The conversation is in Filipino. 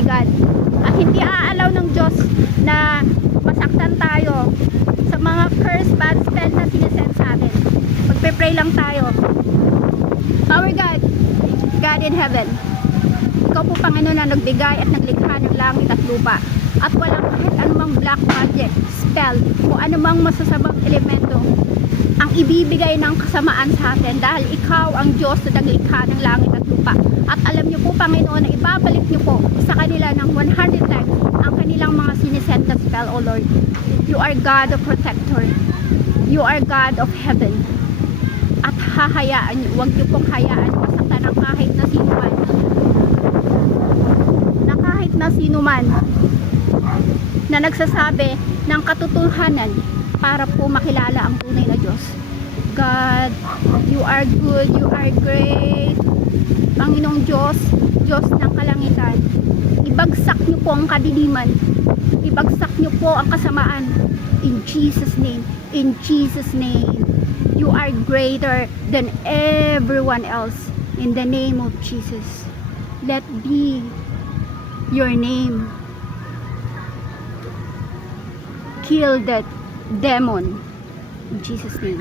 ni God. At hindi aalaw ng Diyos na masaktan tayo sa mga curse, bad spell na sinesend sa atin. Magpe-pray lang tayo. Our God, God in heaven, Ikaw po Panginoon na nagbigay at naglikha ng langit at lupa, at walang kahit anumang black magic, spell, o anumang masasabang elemento ang ibibigay ng kasamaan sa atin, dahil Ikaw ang Diyos na naglikha ng langit at lupa. At alam niyo po Panginoon na ibabalik niyo po sa kanila ng 100 times ang kanilang mga sinesend na spell, O Lord. You are God of protector. You are God of heaven. At hahayaan niyo, huwag niyo pong hayaan masaktan ng kahit na sino man. Na kahit na sino man na nagsasabi ng katotohanan para po makilala ang tunay na Diyos. God, You are good, You are great. Panginoong Diyos, Diyos ng kalangitan, ibagsak niyo po ang kadiliman, ibagsak niyo po ang kasamaan. In Jesus' name, in Jesus' name, You are greater than everyone else. In the name of Jesus, let be Your name. Kill that demon in Jesus' name.